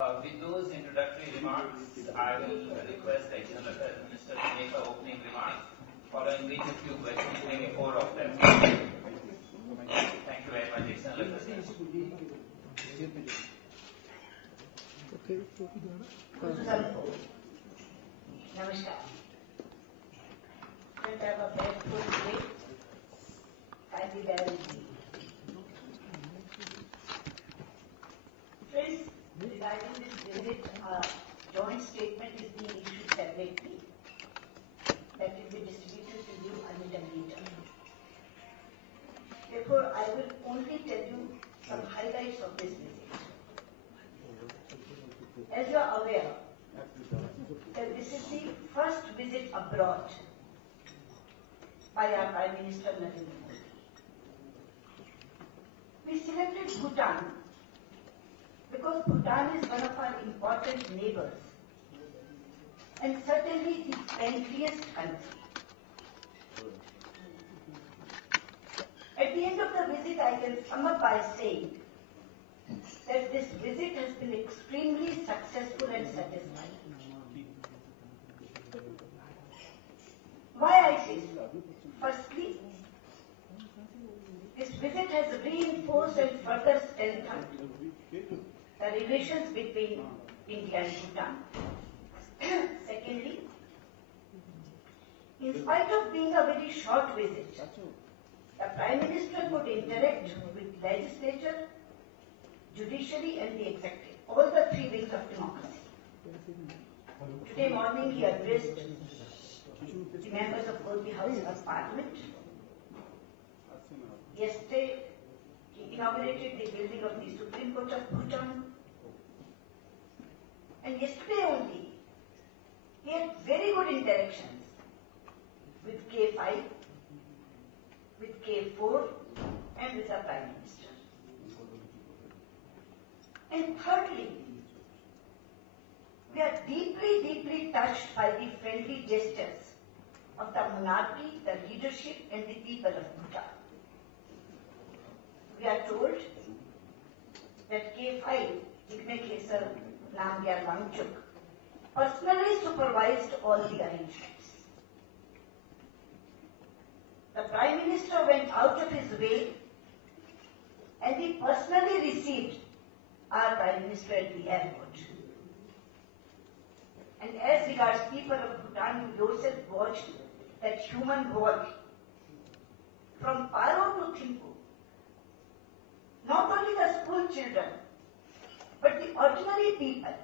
With those introductory remarks, I will request the External Affairs Minister to make an opening remark, following which a few questions, maybe 4 of them. Thank you very much, External Affairs Minister. Namaskar. Friends, I have a very full plate. Kindly bear with me. Friends, regarding this visit, a joint statement is being issued separately that will be distributed to you a little later. Therefore, I will only tell you some highlights of this visit. As you are aware, that this is the first visit abroad by our Prime Minister Narendra Modi. We selected Bhutan because Bhutan is one of our important neighbors and certainly the friendliest country. At the end of the visit, I can sum up by saying that this visit has been extremely successful and satisfying. Why I say so? Firstly, this visit has reinforced and further strengthened the relations between India and Bhutan. Secondly, in spite of being a very short visit, the Prime Minister could interact with legislature, judiciary and the executive, all the 3 wings of democracy. Today morning he addressed the members of both the houses of parliament. Yesterday he inaugurated the building of the Supreme Court of Bhutan. And yesterday only he had very good interactions with K5, with K4 and with the Prime Minister. And thirdly, we are deeply touched by the friendly gestures of the monarchy, the leadership and the people of Bhutan. We are told that K5, Ignakhesar Namgyal Wangchuk, personally supervised all the arrangements. The Prime Minister went out of his way and he personally received our Prime Minister at the airport. And as regards people of Bhutan, you yourself watched that human wall from Paro to Thimphu. Not only the school children, but the ordinary people,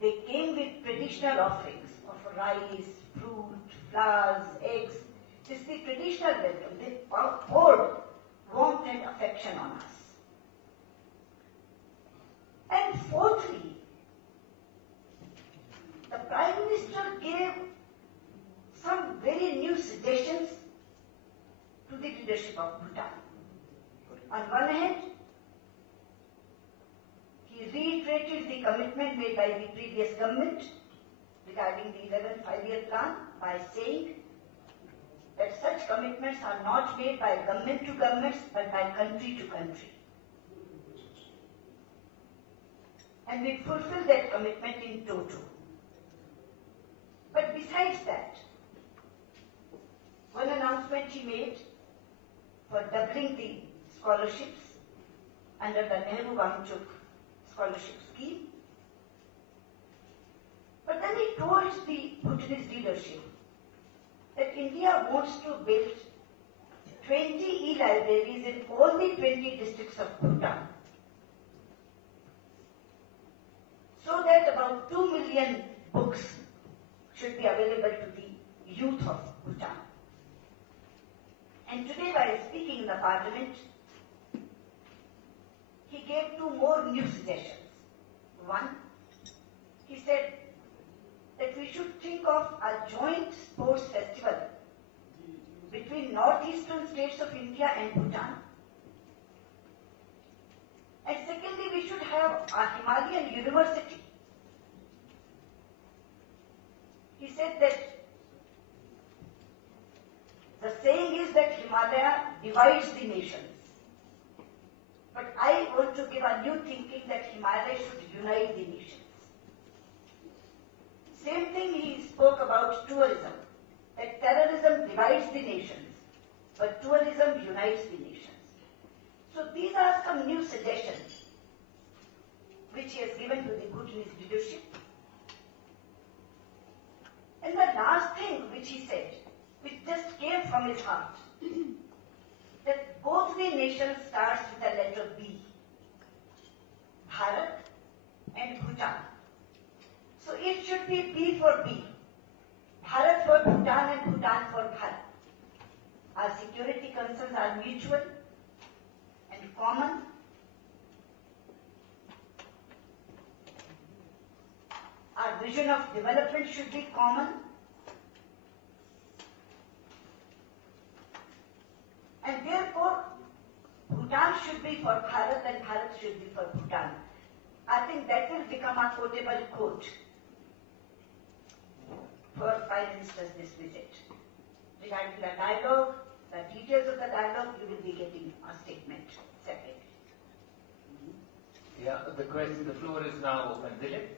they came with traditional offerings of rice, fruit, flowers, eggs. This is the traditional welcome. They poured warmth and affection on us. And fourthly, the Prime Minister gave some very new suggestions to the leadership of Bhutan. On one hand, he reiterated the commitment made by the previous government regarding the 11th 5-year plan by saying that such commitments are not made by government to governments but by country to country. And we fulfill that commitment in toto. But besides that, one announcement he made for doubling the scholarships under the Nehru Wangchuk scholarship scheme. But then he told the Bhutanese leadership that India wants to build 20 e-libraries in all the 20 districts of Bhutan, so that about 2 million books should be available to the youth of Bhutan. And today, while speaking in the parliament, he gave 2 more new suggestions. One, he said that we should think of a joint sports festival between northeastern states of India and Bhutan. And secondly, we should have a Himalayan university. He said that the saying is that Himalaya divides the nations. But I want to give a new thinking that Himalaya should unite the nations. Same thing he spoke about tourism, that terrorism divides the nations, but tourism unites the nations. So these are some new suggestions which he has given to the Bhutanese leadership. And the last thing which he said, which just came from his heart, that both the nations starts with the letter B, Bharat and Bhutan. So it should be B for B, Bharat for Bhutan and Bhutan for Bharat. Our security concerns are mutual and common. Our vision of development should be common. And therefore, Bhutan should be for Bharat and Bharat should be for Bhutan. I think that will become a quotable quote for Prime Minister's this visit. Regarding the dialogue, the details of the dialogue, you will be getting a statement separately. Yeah, the floor is now open. Dilip?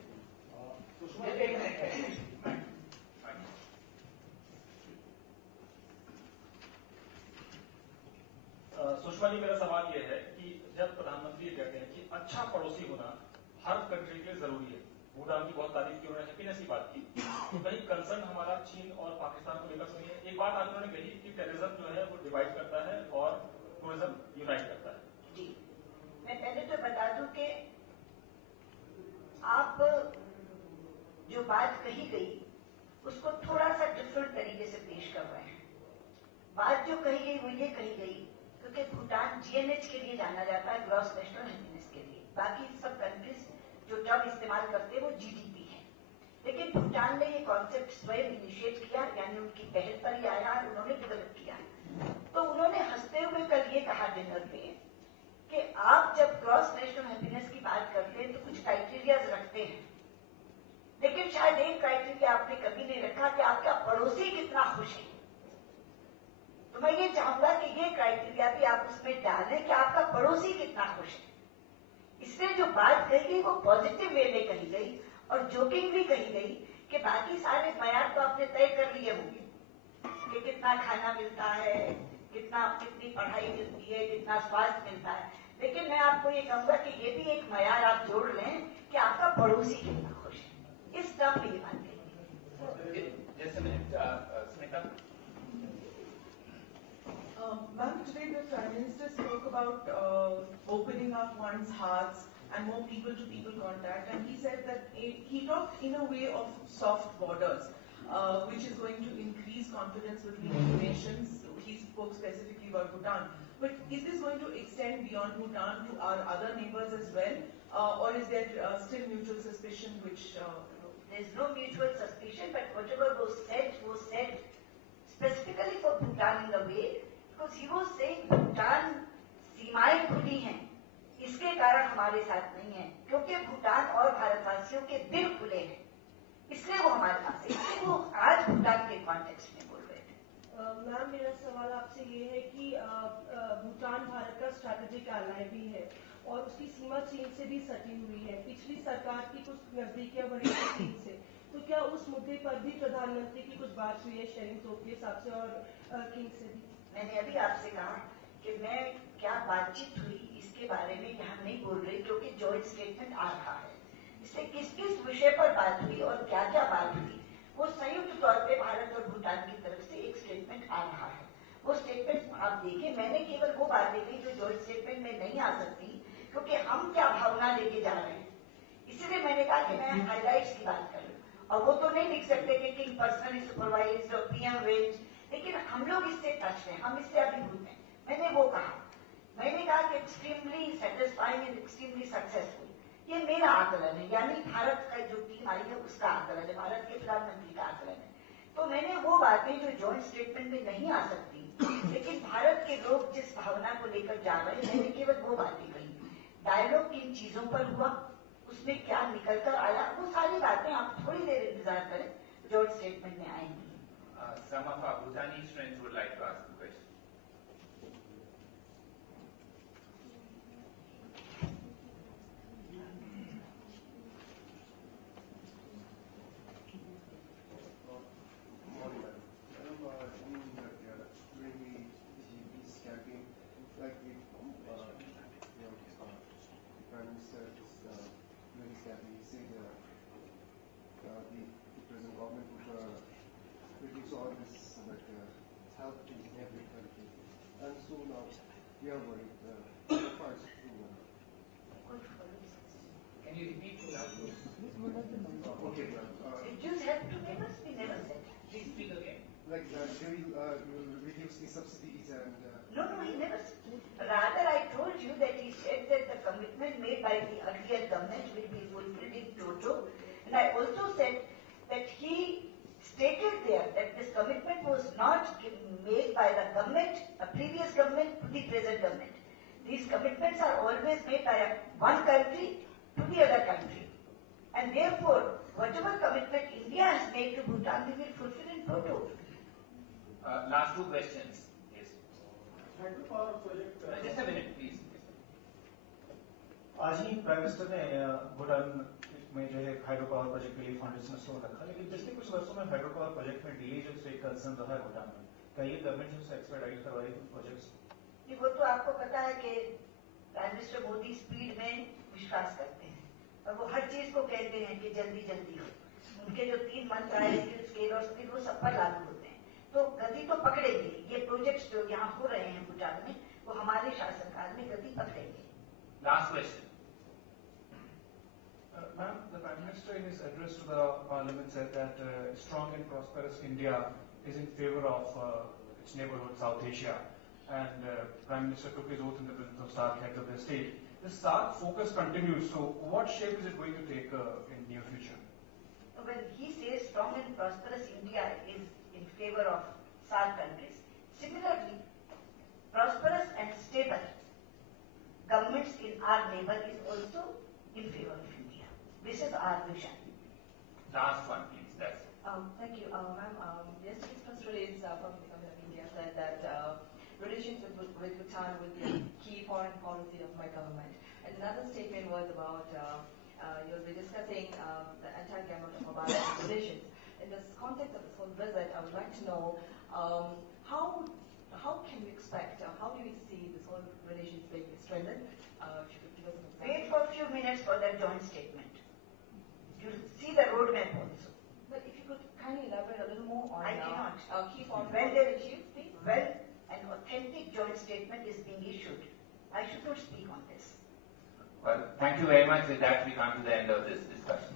Sushma ji, मेरा सवाल यह है कि जब प्रधानमंत्री कहते हैं कि अच्छा पड़ोसी होना हर कंट्री के लिए जरूरी है, भूटान की बहुत तारीफ की उन्होंने, हैप्पीनेस की बात की, तो कहीं कंसर्न हमारा चीन और पाकिस्तान को लेकर सुनिए। एक बात आज उन्होंने कही कि टेररिज्म जो है वो डिवाइड करता है और टूरिज्म यूनाइट करता है। जी, मैं पहले तो बता दूं कि आप जो बात कही गई उसको थोड़ा सा डिफरेंट तरीके से पेश कर रहे हैं। बात जो कही गई वो ये कही गई क्योंकि भूटान GNH के लिए जाना जाता है, ग्रॉस नेशनल हैप्पीनेस के लिए। बाकी सब कंट्रीज जो टर्म इस्तेमाल करते हैं वो GDP है, लेकिन भूटान ने ये कॉन्सेप्ट स्वयं इनिशिएट किया, यानी उनकी पहल पर ही आया और उन्होंने डेवलप किया। तो उन्होंने हंसते हुए कल ये कहा डिनर में कि आप जब ग्रॉस नेशनल हैप्पीनेस की बात करते हैं तो कुछ क्राइटेरियाज रखते हैं, लेकिन शायद एक क्राइटेरिया आपने कभी नहीं रखा कि आपका पड़ोसी कितना खुश है। तो मैं ये चाहूंगा कि ये क्राइटेरिया भी आप उसमें डालें कि आपका पड़ोसी कितना खुश है। इसलिए जो बात कही गई वो पॉजिटिव वे में कही गई और जोकिंग भी कही गई कि बाकी सारे मयार तो आपने तय कर लिए होंगे कि कितना खाना मिलता है, कितनी पढ़ाई मिलती है, कितना स्वास्थ्य मिलता है, लेकिन मैं आपको ये कहूंगा कि ये भी एक मयार आप जोड़ लें कि आपका पड़ोसी कितना खुश है। इस टर्म में ये बात कही। Just a minute, Smita. Ma'am, today the Prime Minister spoke about opening up one's hearts and more people-to-people contact, and he said that he talked in a way of soft borders, which is going to increase confidence between the nations. He spoke specifically about Bhutan. But is this going to extend beyond Bhutan to our other neighbors as well, or is there still mutual suspicion which... There's no mutual suspicion, but whatever was said specifically for Bhutan in a way, because he was saying Bhutan सीमाएं खुली हैं, इसके कारण हमारे साथ नहीं है, क्योंकि भूटान और भारतवासियों के दिल खुले हैं, इसलिए वो हमारे पास है, इसलिए वो आज भूटान के कॉन्टेक्स्ट में बोल रहे थे। मैम, मेरा सवाल आपसे ये है कि भूटान भारत का स्ट्रैटेजिक एलाय भी है और उसकी सीमा चीन से भी सटी हुई है। पिछली सरकार की कुछ नजदीकियां बढ़ी थी चीन से, तो क्या उस मुद्दे पर भी प्रधानमंत्री की कुछ बात हुई है शेरिंग तोब्गे साहब से और किंग से भी? मैंने अभी आपसे कहा कि मैं क्या बातचीत हुई इसके बारे में यहाँ नहीं बोल रही, क्योंकि जॉइंट स्टेटमेंट आ रहा है, इससे किस किस विषय पर बात हुई और क्या क्या बात हुई वो संयुक्त तौर पे भारत और भूटान की तरफ से एक स्टेटमेंट आ रहा है। वो स्टेटमेंट आप देखिए, मैंने केवल वो बातें कही जो जॉइंट स्टेटमेंट में नहीं आ सकती, क्योंकि हम क्या भावना लेके जा रहे हैं, इसलिए मैंने कहा कि मैं हाईलाइट्स की बात करूं, और वो तो नहीं लिख सकते कि किंग पर्सनली सुपरवाइज्ड और PM रेंज, लेकिन हम लोग इससे टच हैं, हम इससे अभिभूत हैं। मैंने वो कहा, मैंने कहा कि extremely satisfying and extremely successful, ये मेरा आकलन है, यानी भारत का जो टीम आई है उसका आकलन है, भारत के प्रधानमंत्री का आकलन है। तो मैंने वो बातें जो जॉइंट स्टेटमेंट में नहीं आ सकती, लेकिन भारत के लोग जिस भावना को लेकर जा रहे हैं, मैंने केवल वो बातें कही। डायलॉग किन चीजों पर हुआ, उसमें क्या निकलकर आया, वो सारी बातें आप थोड़ी देर इंतजार करें, जॉइंट स्टेटमेंट में आएंगी। Some of our Bhutanese friends would like to ask a question. help in every country. And so now we are worried as far as Can you repeat that? okay, ma'am. It just help to neighbors, we never said. Please speak again. Like they will reduce the subsidies and No, he never said. Rather, I told you that he said that the commitment made by the earlier government will be fulfilled in toto. And I also said that he stated there that this commitment was not made by the government, a previous government to the present government. These commitments are always made by one country to the other country. And therefore, whatever commitment India has made to Bhutan, we will fulfill in toto. Last two questions. Yes. Just a minute, please. आज ही prime minister ने भूटान में जो है hydro power project के लिए fund store रखा, लेकिन पिछले कुछ वर्षों में हाइड्रो पावर प्रोजेक्ट में डिले जो एक कंसर्न रहा है भूटान में, क्या ये गवर्नमेंट जो एक्सपेडाइट करवाएगी प्रोजेक्ट्स? ये वो तो आपको पता है कि प्राइम मिनिस्टर मोदी स्पीड में विश्वास करते हैं और वो हर चीज को कहते हैं कि जल्दी जल्दी हो। उनके जो 3 मंत्र आए स्केल और स्पीड वो सब पर लागू होते हैं, तो गति तो पकड़ेगी। ये प्रोजेक्ट्स जो यहाँ हो रहे हैं भूटान में वो हमारे शासनकाल में गति पकड़ेंगे। Last question. Ma'am, the Prime Minister in his address to the Parliament said that strong and prosperous India is in favor of its neighborhood, South Asia. And Prime Minister took his oath in the presence of SAARC heads of the state. The SAARC focus continues, so what shape is it going to take in near future? When he says strong and prosperous India is in favor of SAARC countries, similarly, prosperous and stable governments in our neighbor is also in favor of India. This is our vision. Last one, please. That's it. Thank you, ma'am. Yesterday's press release from the Government of India said that relations with Bhutan will be a key foreign policy of my government. And another statement was about you'll be discussing the entire gamut of bilateral relations. In this context of this whole visit, I would like to know how can we expect, how do we see this whole relations being strengthened? If you could give us an example. Wait for a few minutes for that joint statement. You'll see the roadmap also. But if you could kindly elaborate a little more on I cannot. Key foreign When policy there issues, please. When an authentic joint statement is being issued, I should not speak on this. Well, thank you very much. With that, we come to the end of this discussion.